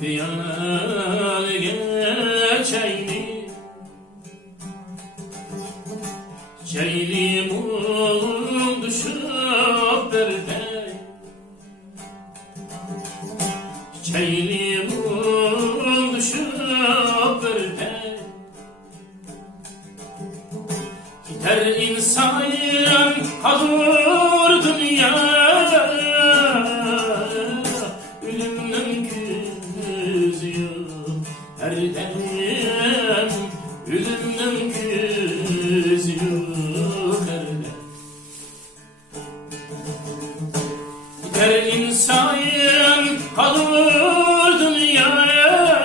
diyar geçeyli Ceylim düşüp berde Ceylim düşüp berde Gider insan kalır dünyada Ölümden kızıyor her dem Ölümden kızıyor her dem Gider insan kalır dünyaya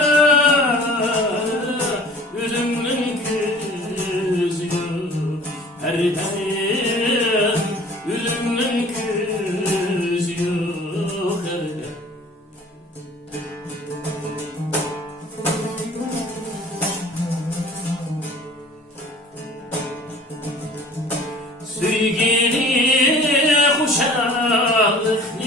Ölümden kızıyor her dem Ölümden kızıyor her dem Sevgili kuşaklıklı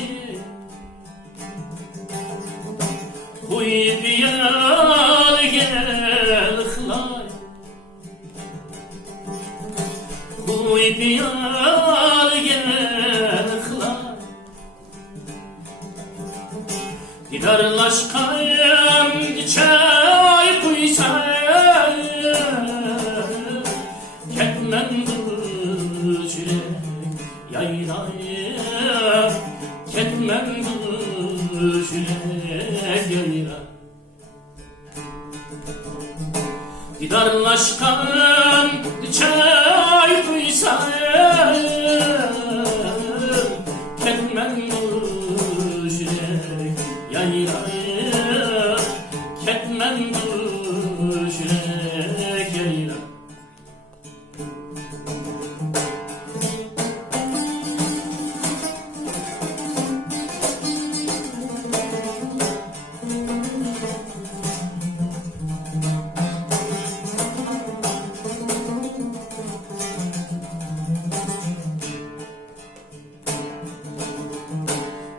Huy diyar gel xlay Huy diyar gel xlay Gidarlaşkan çay kuysan Ketmen yayraya ketmem düşürek yayra Gidarlaşkan çay kuysa ketmem düşürek yayraya ketmem düşürek yayra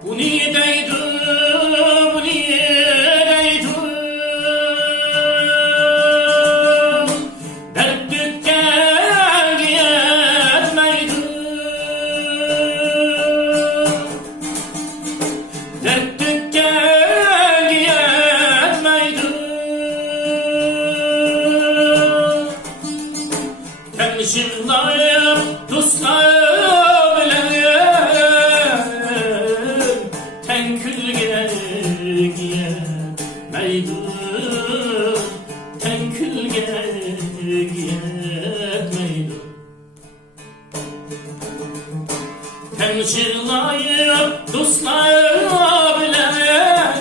Bu nideydi, bu nideydi Dert dükkan yetmeydi Dert dükkan yetmeydi Temşiklayıp dostlar Temşirlayıp dostlar bilen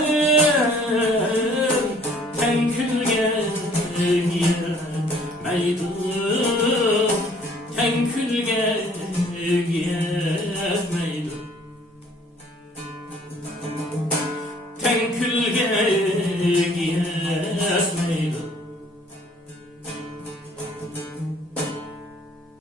Tenkülge giyemeydim Tenkülge giyemeydim